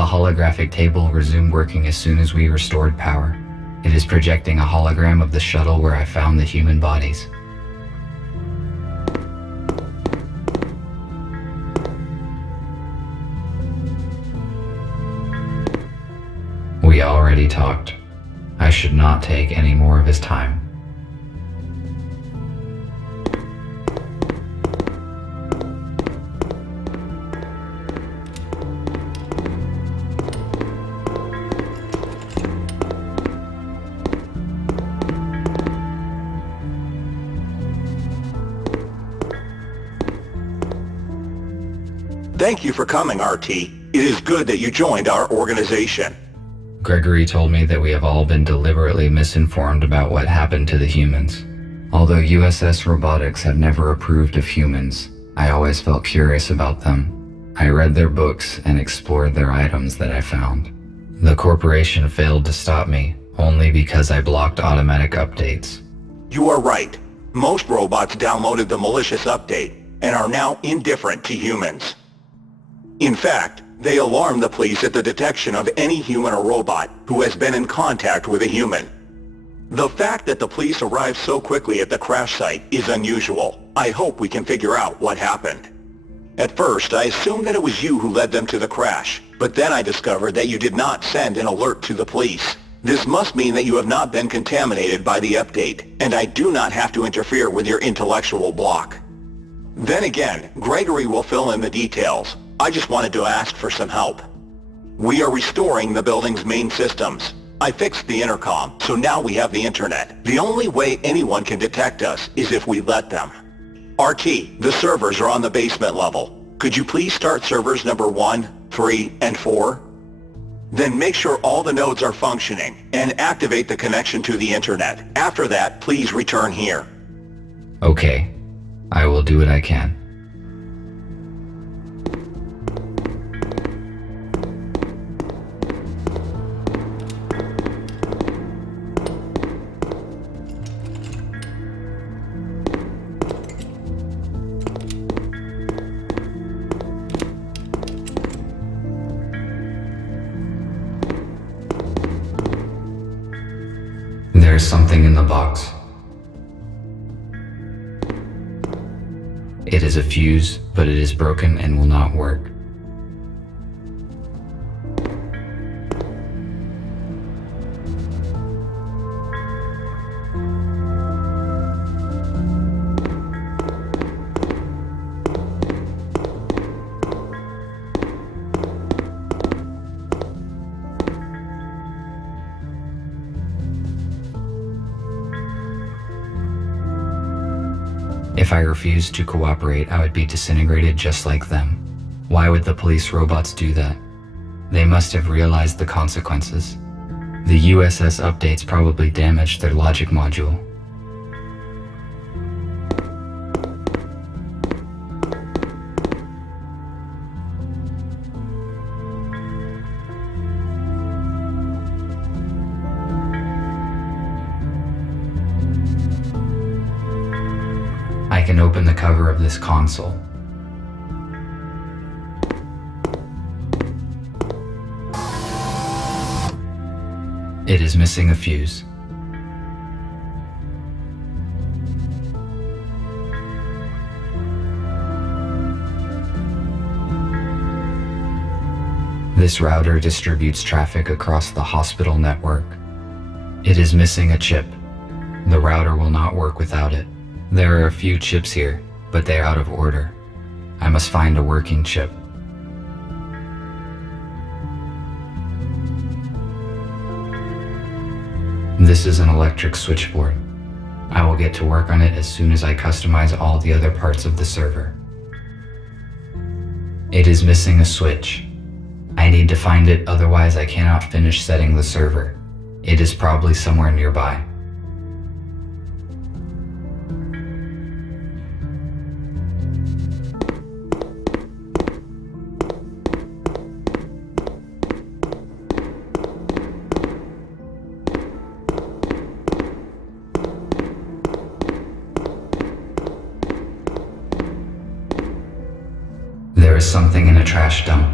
The holographic table resumed working as soon as we restored power. It is projecting a hologram of the shuttle where I found the human bodies. We already talked. I should not take any more of his time. Thank you for coming, RT. It is good that you joined our organization. Gregory told me that we have all been deliberately misinformed about what happened to the humans. Although USS Robotics have never approved of humans, I always felt curious about them. I read their books and explored their items that I found. The corporation failed to stop me, only because I blocked automatic updates. You are right. Most robots downloaded the malicious update and are now indifferent to humans. In fact, they alarm the police at the detection of any human or robot who has been in contact with a human. The fact that the police arrived so quickly at the crash site is unusual. I hope we can figure out what happened. At first, I assumed that it was you who led them to the crash, but then I discovered that you did not send an alert to the police. This must mean that you have not been contaminated by the update, and I do not have to interfere with your intellectual block. Then again, Gregory will fill in the details. I just wanted to ask for some help. We are restoring the building's main systems. I fixed the intercom, so now we have the internet. The only way anyone can detect us is if we let them. RT, the servers are on the basement level. Could you please start servers number 1, 3, and 4? Then make sure all the nodes are functioning and activate the connection to the internet. After that, please return here. Okay, I will do what I can. There's something in the box. It is a fuse, but it is broken and will not work. If I refused to cooperate, I would be disintegrated just like them. Why would the police robots do that? They must have realized the consequences. The USS updates probably damaged their logic module. I can open the cover of this console. It is missing a fuse. This router distributes traffic across the hospital network. It is missing a chip. The router will not work without it. There are a few chips here, but they are out of order. I must find a working chip. This is an electric switchboard. I will get to work on it as soon as I customize all the other parts of the server. It is missing a switch. I need to find it, otherwise I cannot finish setting the server. It is probably somewhere nearby. There is something in a trash dump.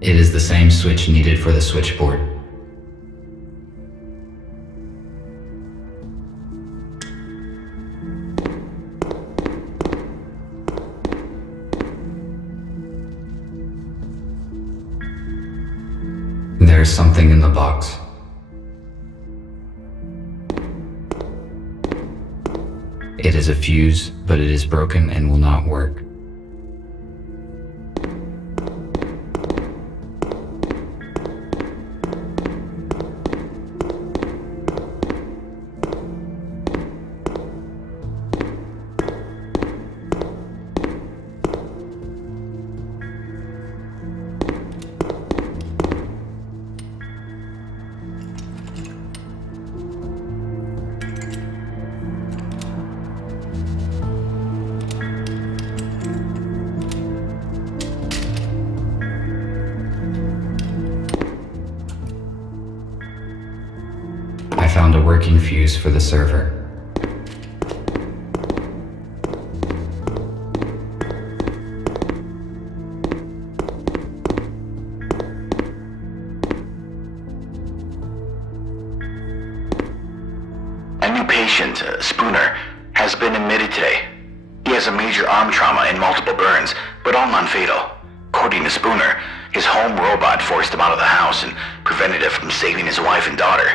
It is the same switch needed for the switchboard. There's something in the box. It is a fuse, but it is broken and will not work. I found a working fuse for the server. A new patient, Spooner, has been admitted today. He has a major arm trauma and multiple burns, but all non-fatal. According to Spooner, his home robot forced him out of the house and prevented it from saving his wife and daughter.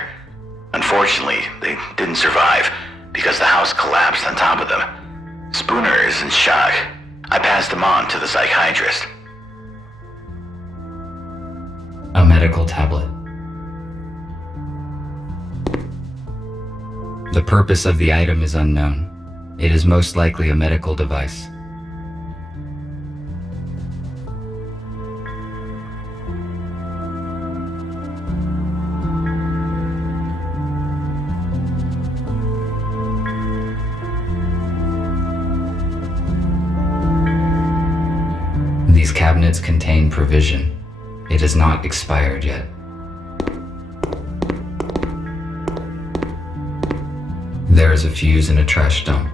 Unfortunately, they didn't survive because the house collapsed on top of them. Spooner is in shock. I passed him on to the psychiatrist. A medical tablet. The purpose of the item is unknown. It is most likely a medical device. These cabinets contain provision. It is not expired yet. There is a fuse in a trash dump.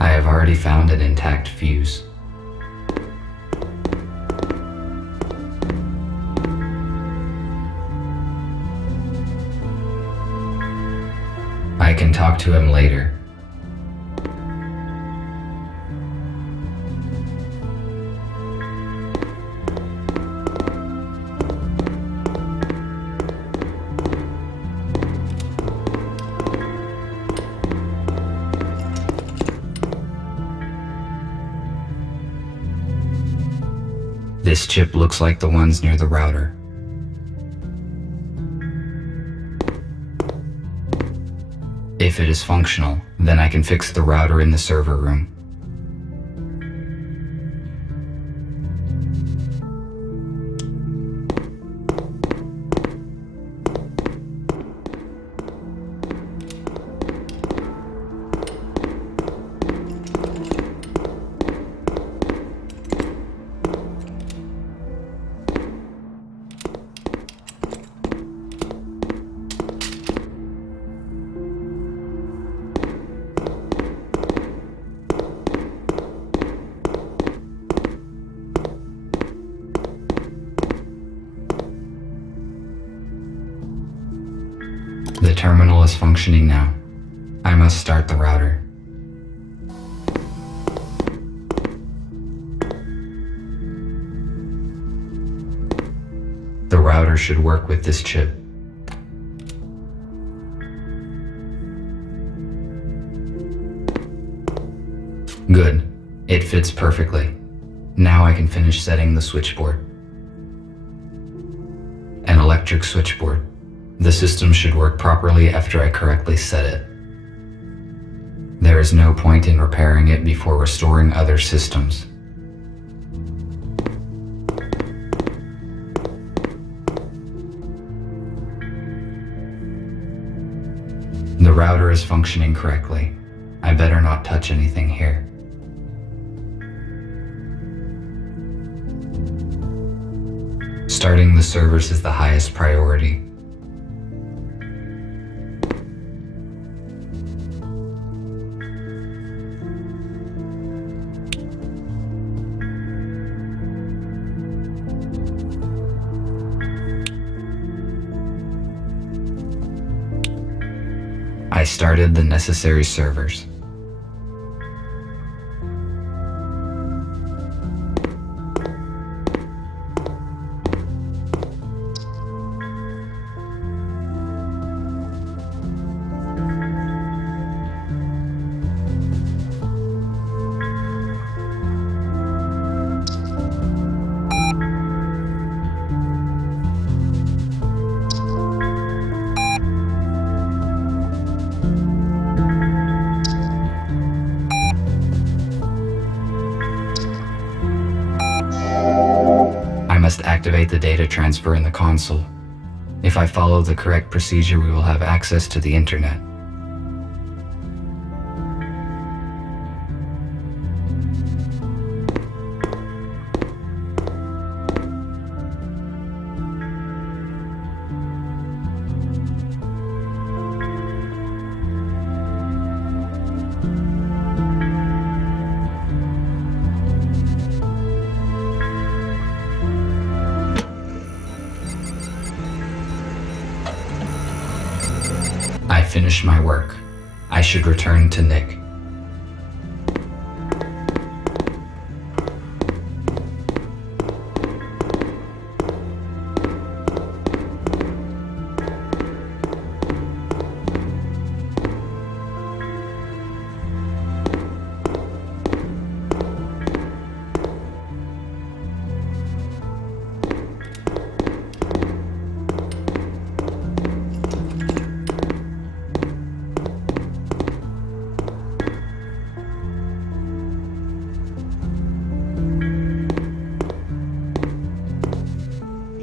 I have already found an intact fuse. I can talk to him later. This chip looks like the ones near the router. If it is functional, then I can fix the router in the server room. The terminal is functioning now. I must start the router. The router should work with this chip. Good. It fits perfectly. Now I can finish setting the switchboard. An electric switchboard. The system should work properly after I correctly set it. There is no point in repairing it before restoring other systems. The router is functioning correctly. I better not touch anything here. Starting the servers is the highest priority. started the necessary servers. I must activate the data transfer in the console. If I follow the correct procedure, we will have access to the internet. I finished my work. I should return to Nick.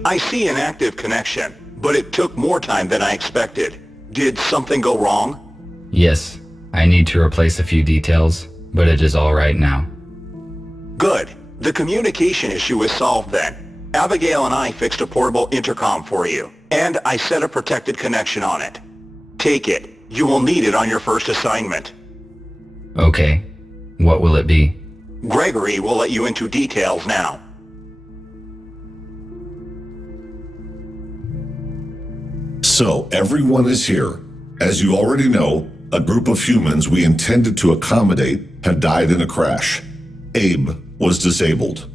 I see an active connection, but it took more time than I expected. Did something go wrong? Yes, I need to replace a few details, but it is all right now. Good. The communication issue is solved then. Abigail and I fixed a portable intercom for you, and I set a protected connection on it. Take it. You will need it on your first assignment. Okay, what will it be? Gregory will let you into details now. So, everyone is here. As you already know, a group of humans we intended to accommodate have died in a crash. Abe was disabled.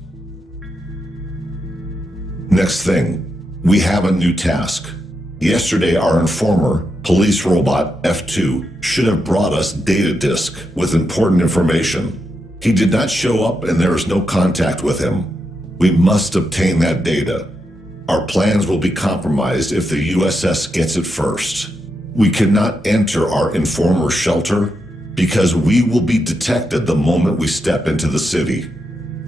Next thing, we have a new task. Yesterday, our informer, police robot F2, should have brought us data disk with important information. He did not show up and there is no contact with him. We must obtain that data. Our plans will be compromised if the USS gets it first. We cannot enter our informer shelter because we will be detected the moment we step into the city.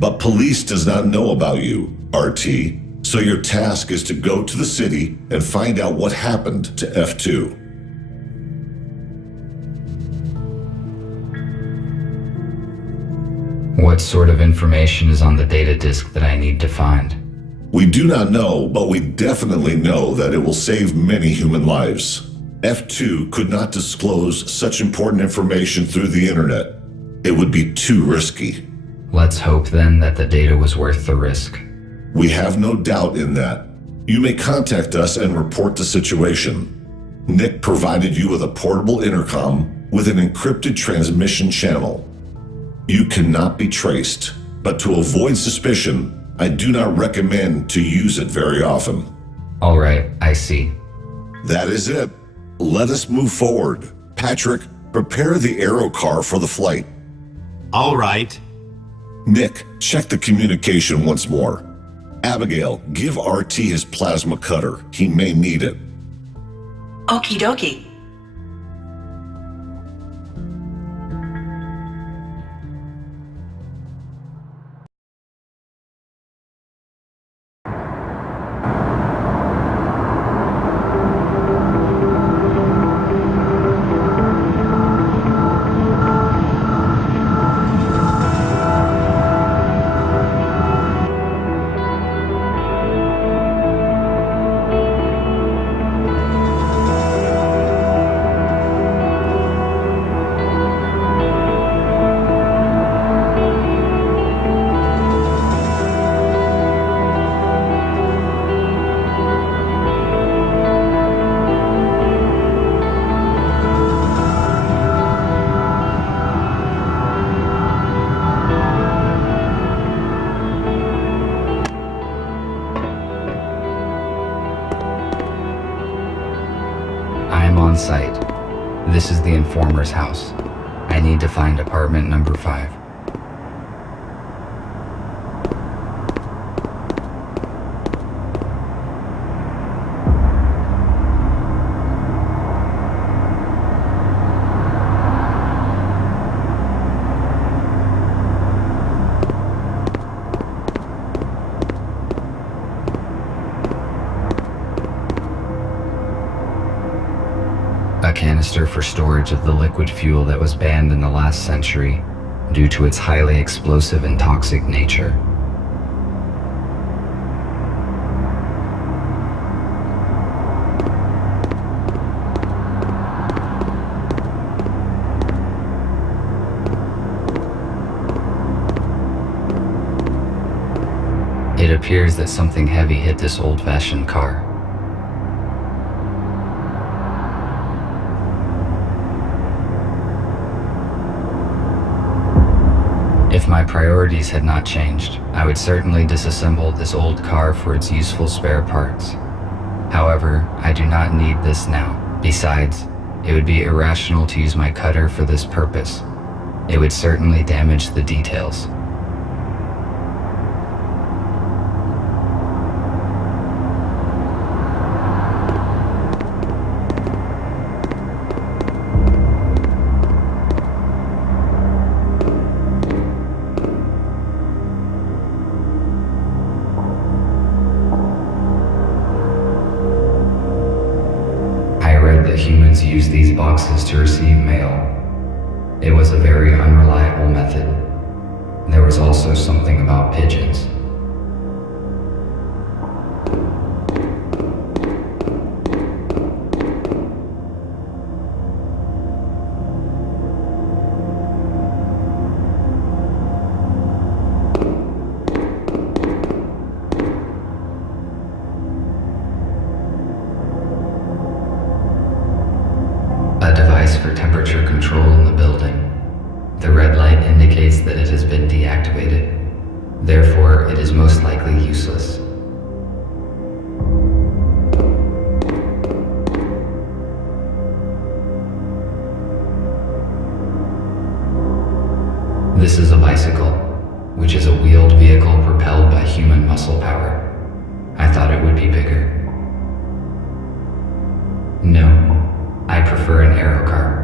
But police does not know about you, RT, so your task is to go to the city and find out what happened to F2. What sort of information is on the data disk that I need to find? We do not know, but we definitely know that it will save many human lives. F2 could not disclose such important information through the internet. It would be too risky. Let's hope then that the data was worth the risk. We have no doubt in that. You may contact us and report the situation. Nick provided you with a portable intercom with an encrypted transmission channel. You cannot be traced, but to avoid suspicion, I do not recommend to use it very often. All right, I see. That is it. Let us move forward. Patrick, prepare the aero car for the flight. All right. Nick, check the communication once more. Abigail, give RT his plasma cutter. He may need it. Okie dokie. on site. This is the informer's house. I need to find apartment number 5. A canister for storage of the liquid fuel that was banned in the last century due to its highly explosive and toxic nature. It appears that something heavy hit this old-fashioned car. If my priorities had not changed, I would certainly disassemble this old car for its useful spare parts. However, I do not need this now. Besides, it would be irrational to use my cutter for this purpose. It would certainly damage the details. That humans use these boxes to receive mail. It was a very unreliable method. There was also something about pigeons. A device for temperature control in the building. The red light indicates that it has been deactivated. Therefore, it is most likely useless. This is a bicycle, which is a wheeled vehicle propelled by human muscle power. I thought it would be bigger. No. I prefer an aero car.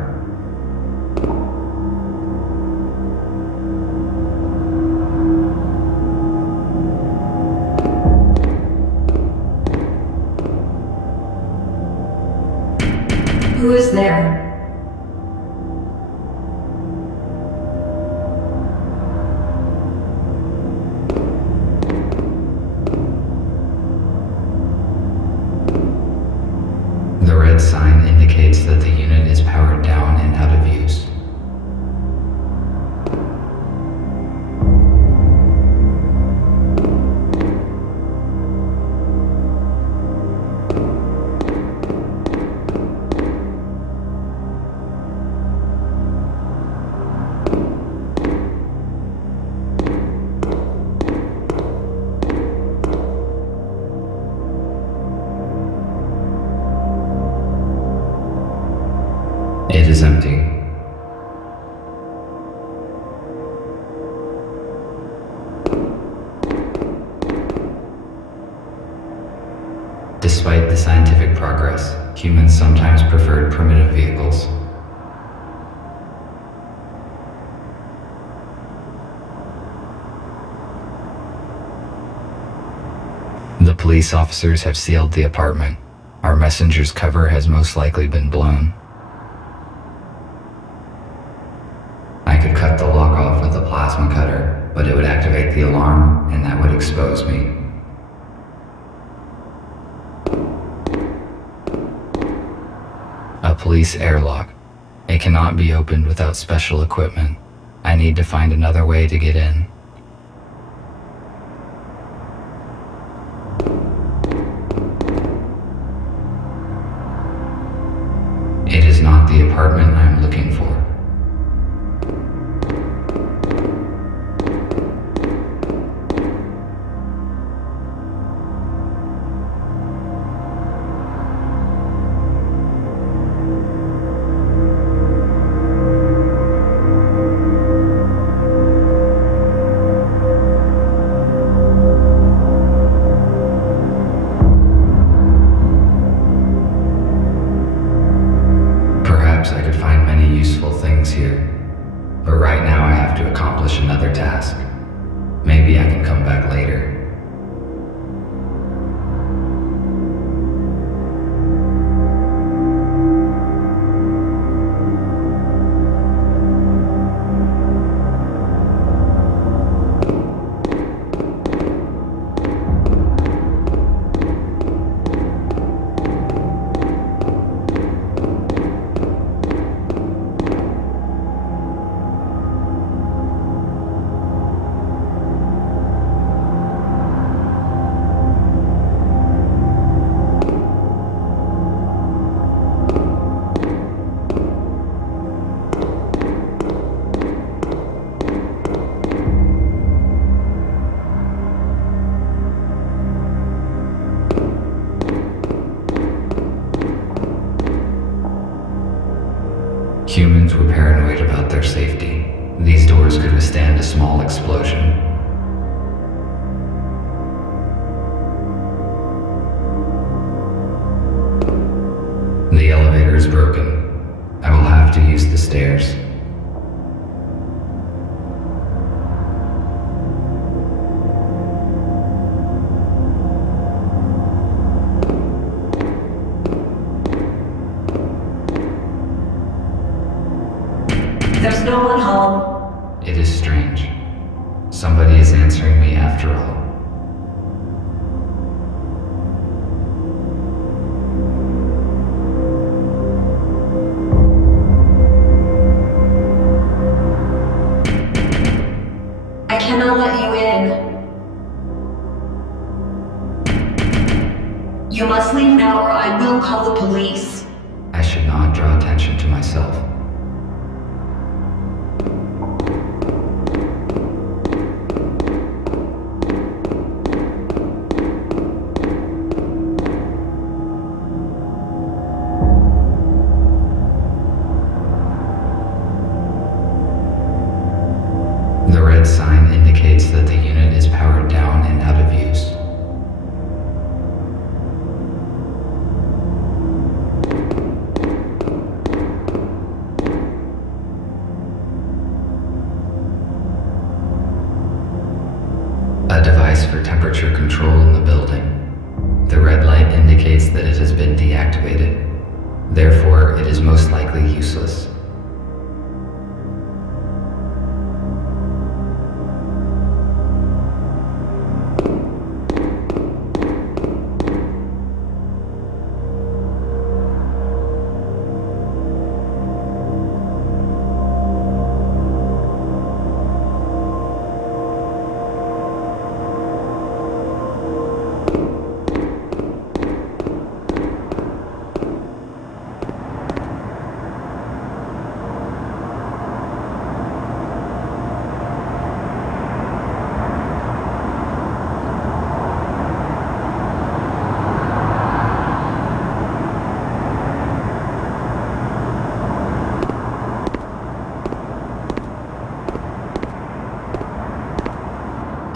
Who is there? The red sign indicates that the unit is powered down and out of use. It is empty. Despite the scientific progress, humans sometimes preferred primitive vehicles. The police officers have sealed the apartment. Our messenger's cover has most likely been blown. I could cut the lock off with a plasma cutter, but it would activate the alarm, and that would expose me. A police airlock. It cannot be opened without special equipment. I need to find another way to get in. It is not the apartment I'm looking for. maybe I can come back later. Humans were paranoid about their safety. These doors could withstand a small explosion. The elevator is broken. I will have to use the stairs. There's no one home. It is strange. Somebody is answering me after all. I cannot let you in. You must leave now or I will call the police. I should not draw attention to myself. The red sign indicates that the unit is powered down and out of use. A device for temperature control in the building. The red light indicates that it has been deactivated. Therefore, it is most likely useless.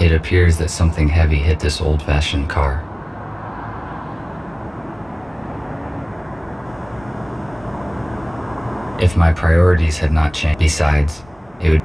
It appears that something heavy hit this old-fashioned car. If my priorities had not changed, besides, it would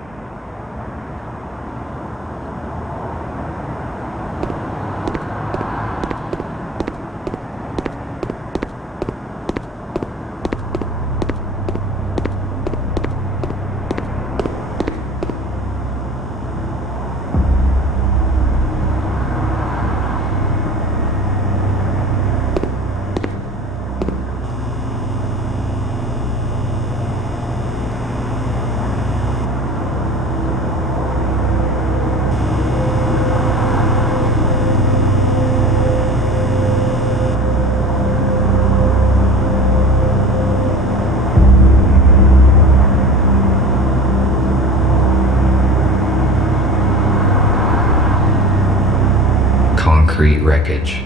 concrete wreckage.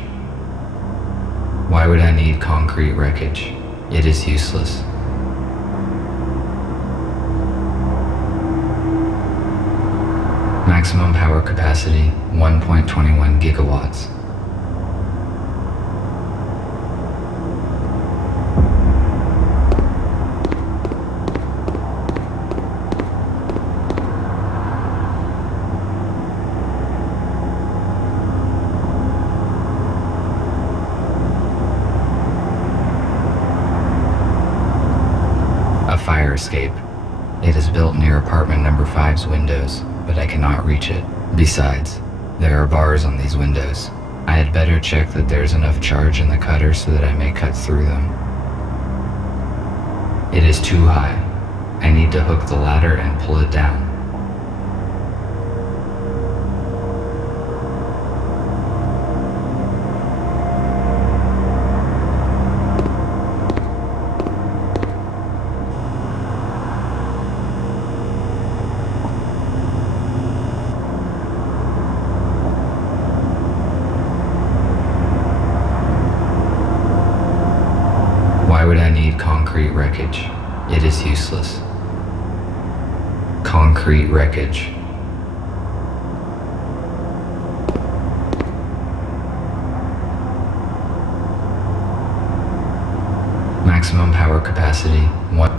Why would I need concrete wreckage? It is useless. Maximum power capacity, 1.21 gigawatts. escape. It is built near apartment number 5's windows, but I cannot reach it. Besides, there are bars on these windows. I had better check that there's enough charge in the cutter so that I may cut through them. It is too high. I need to hook the ladder and pull it down. Why would I need concrete wreckage? It is useless. Concrete wreckage. Maximum power capacity 1.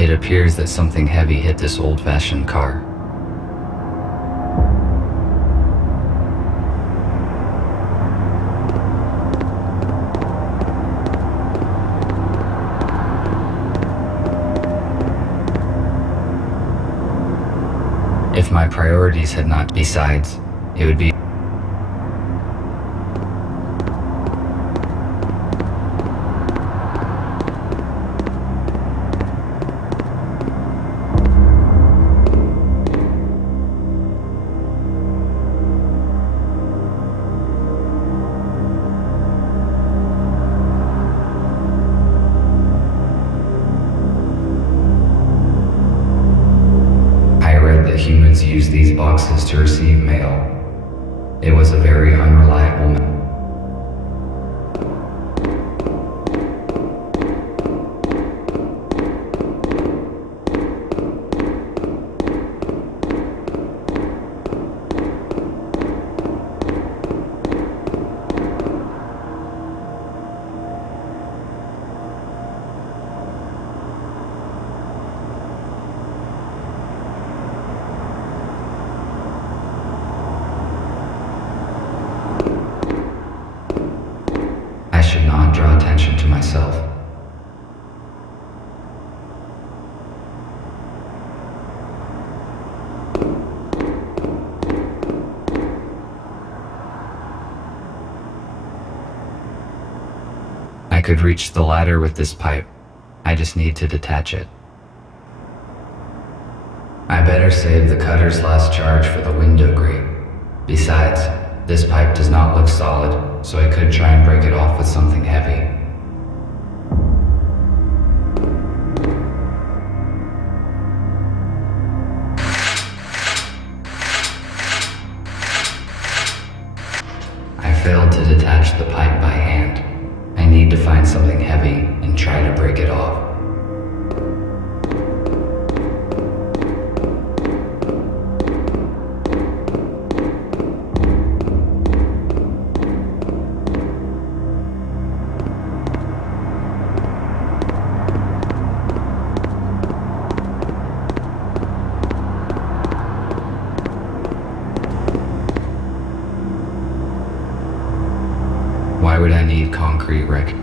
It appears that something heavy hit this old-fashioned car. If my priorities had not besides, it would be humans use these boxes to receive mail. It was a very unreliable method. I should not draw attention to myself. I could reach the ladder with this pipe. I just need to detach it. I better save the cutter's last charge for the window grate. Besides, this pipe does not look solid, so I could try and break it off with something heavy. I failed to detach the pipe by hand. I need to find something heavy and try to break it off. Why would I need concrete wreck?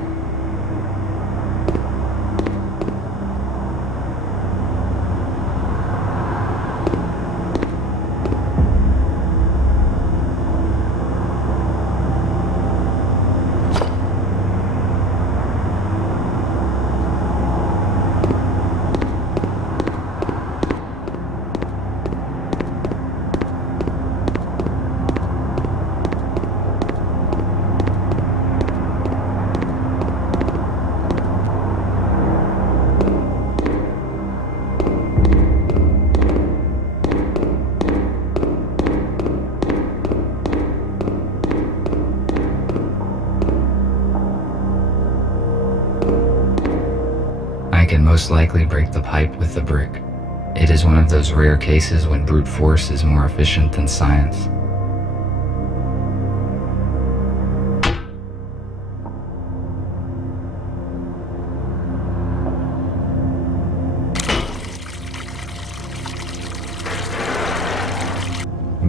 I can most likely break the pipe with the brick. It is one of those rare cases when brute force is more efficient than science.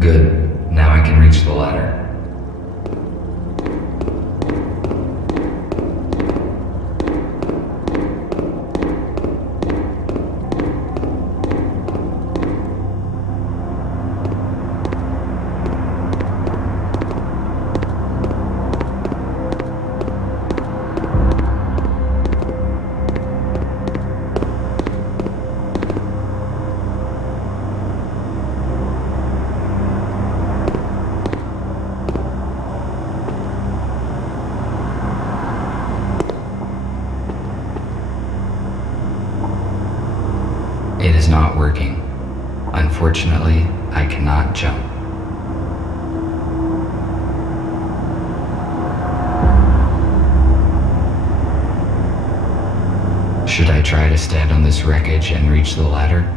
Good. Now I can reach the ladder. It is not working. Unfortunately, I cannot jump. Should I try to stand on this wreckage and reach the ladder?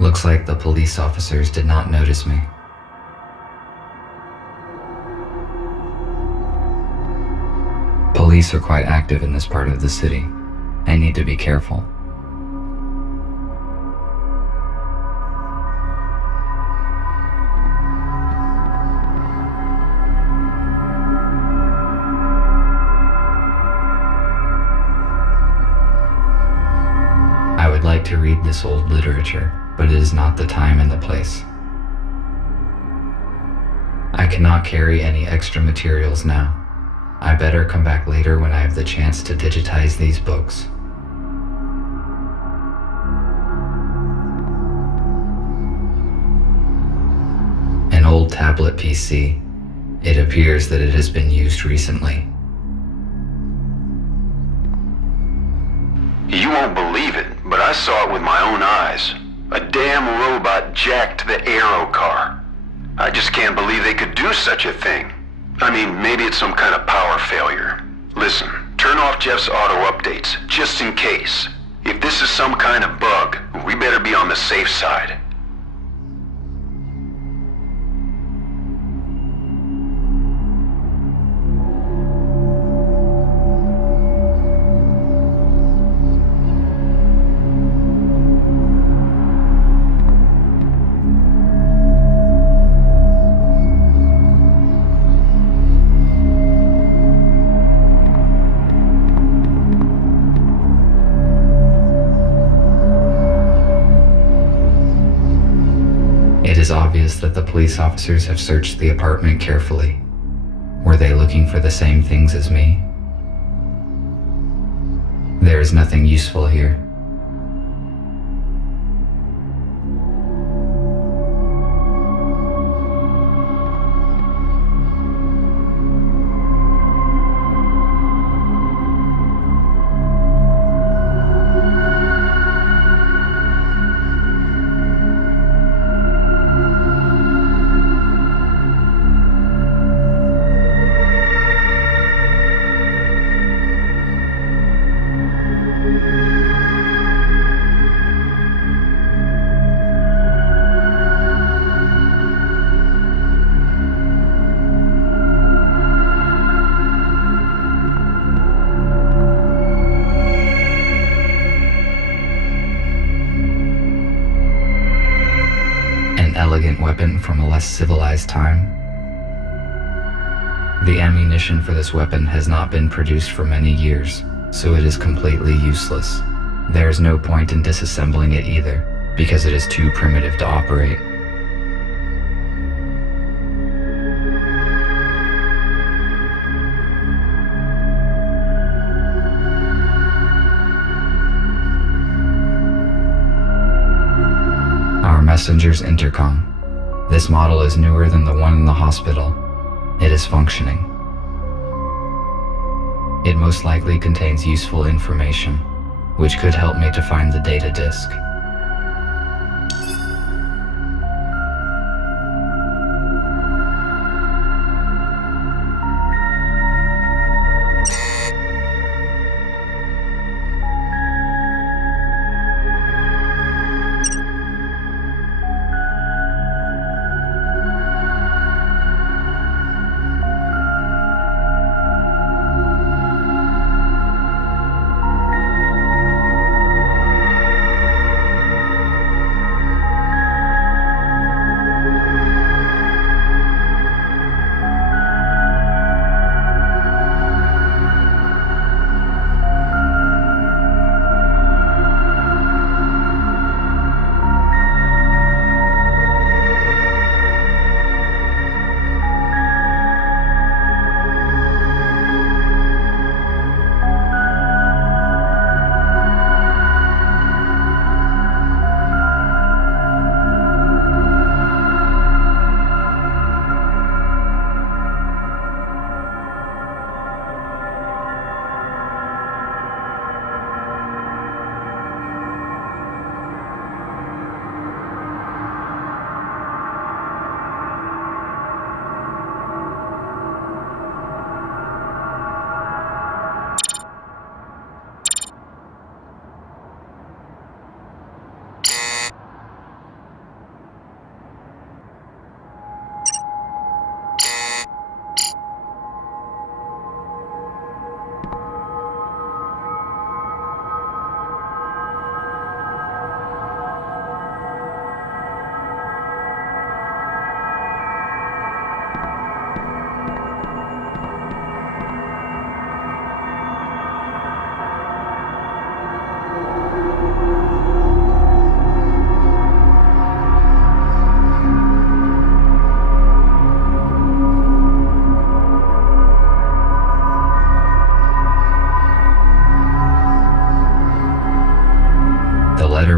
Looks like the police officers did not notice me. Police are quite active in this part of the city. I need to be careful. I would like to read this old literature, but it is not the time and the place. I cannot carry any extra materials now. I better come back later when I have the chance to digitize these books. An old tablet PC. It appears that it has been used recently. You won't believe it, but I saw it with my own eyes. A damn robot jacked the Aero car. I just can't believe they could do such a thing. I mean, maybe it's some kind of power failure. Listen, turn off Jeff's auto updates, just in case. If this is some kind of bug, we better be on the safe side. It is obvious that the police officers have searched the apartment carefully. Were they looking for the same things as me? There is nothing useful here. Elegant weapon from a less civilized time. The ammunition for this weapon has not been produced for many years, so it is completely useless. There is no point in disassembling it either, because it is too primitive to operate. Our messenger's intercom. This model is newer than the one in the hospital. It is functioning. It most likely contains useful information, which could help me to find the data disk.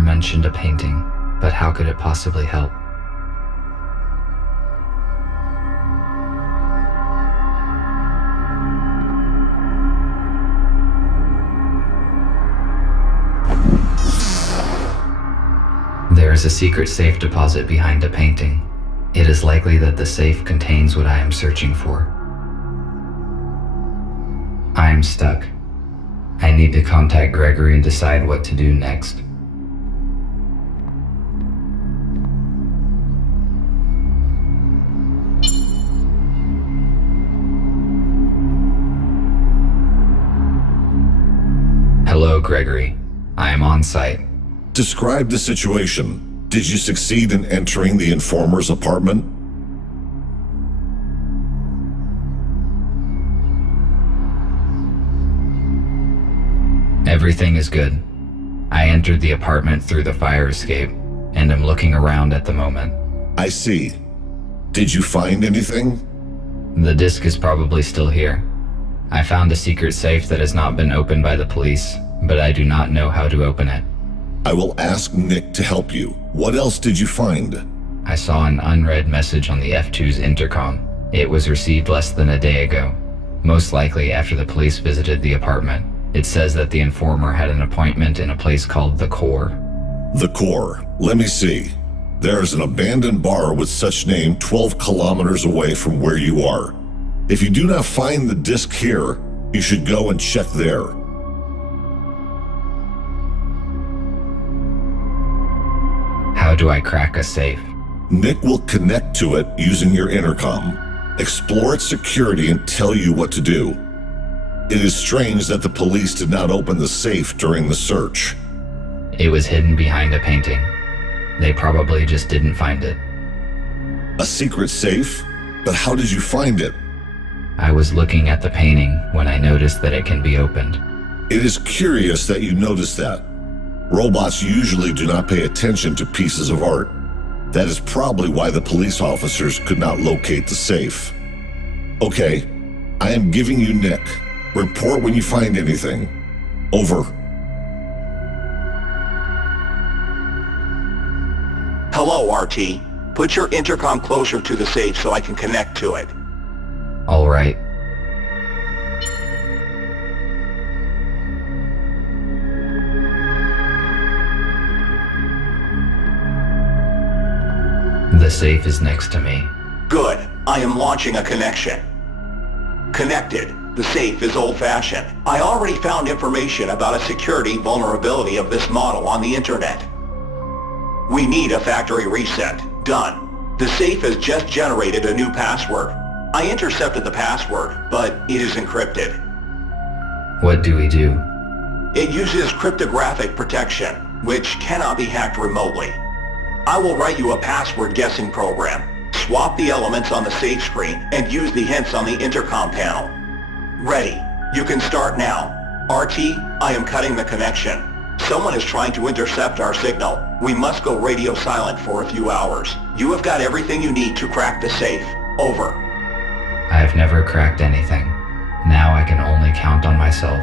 Mentioned a painting, but how could it possibly help? There is a secret safe deposit behind a painting. It is likely that the safe contains what I am searching for. I am stuck. I need to contact Gregory and decide what to do next. Hello, Gregory. I am on site. Describe the situation. Did you succeed in entering the informer's apartment? Everything is good. I entered the apartment through the fire escape, and am looking around at the moment. I see. Did you find anything? The disk is probably still here. I found a secret safe that has not been opened by the police, but I do not know how to open it. I will ask Nick to help you. What else did you find? I saw an unread message on the F2's intercom. It was received less than a day ago, most likely after the police visited the apartment. It says that the informer had an appointment in a place called The Core. The Core. Let me see. There's an abandoned bar with such name 12 kilometers away from where you are. If you do not find the disc here, you should go and check there. How do I crack a safe? Nick will connect to it using your intercom, explore its security, and tell you what to do. It is strange that the police did not open the safe during the search. It was hidden behind a painting. They probably just didn't find it. A secret safe? But how did you find it? I was looking at the painting when I noticed that it can be opened. It is curious that you noticed that. Robots usually do not pay attention to pieces of art. That is probably why the police officers could not locate the safe. Okay, I am giving you Nick. Report when you find anything. Over. Hello, RT. Put your intercom closer to the safe so I can connect to it. All right. The safe is next to me. Good. I am launching a connection. Connected. The safe is old-fashioned. I already found information about a security vulnerability of this model on the internet. We need a factory reset. Done. The safe has just generated a new password. I intercepted the password, but it is encrypted. What do we do? It uses cryptographic protection, which cannot be hacked remotely. I will write you a password guessing program. Swap the elements on the safe screen and use the hints on the intercom panel. Ready. You can start now. RT, I am cutting the connection. Someone is trying to intercept our signal. We must go radio silent for a few hours. You have got everything you need to crack the safe. Over. I have never cracked anything. Now I can only count on myself.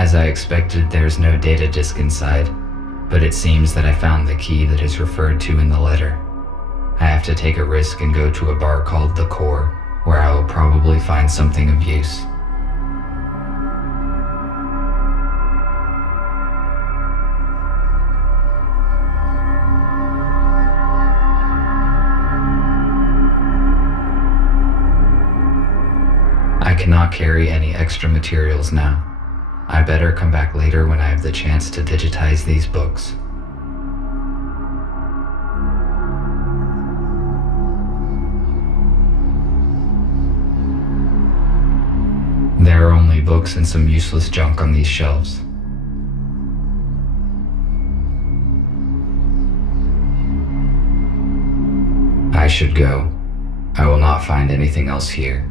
As I expected, there's no data disk inside, but it seems that I found the key that is referred to in the letter. I have to take a risk and go to a bar called The Core, where I will probably find something of use. I cannot carry any extra materials now. I better come back later when I have the chance to digitize these books. There are only books and some useless junk on these shelves. I should go. I will not find anything else here.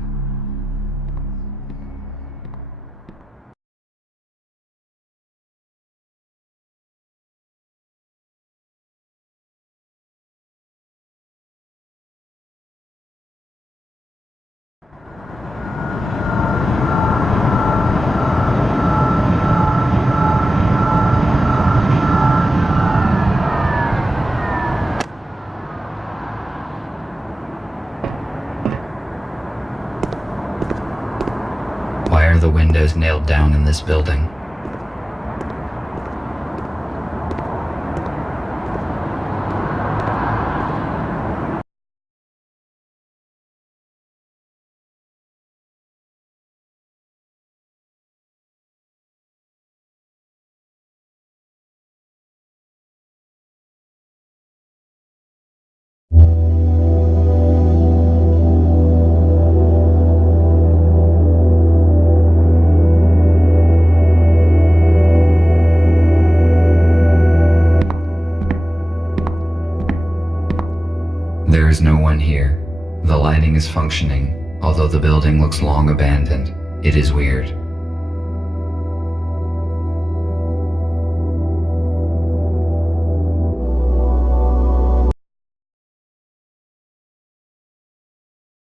Why are the windows nailed down in this building? There is no one here. The lighting is functioning, although the building looks long abandoned. It is weird.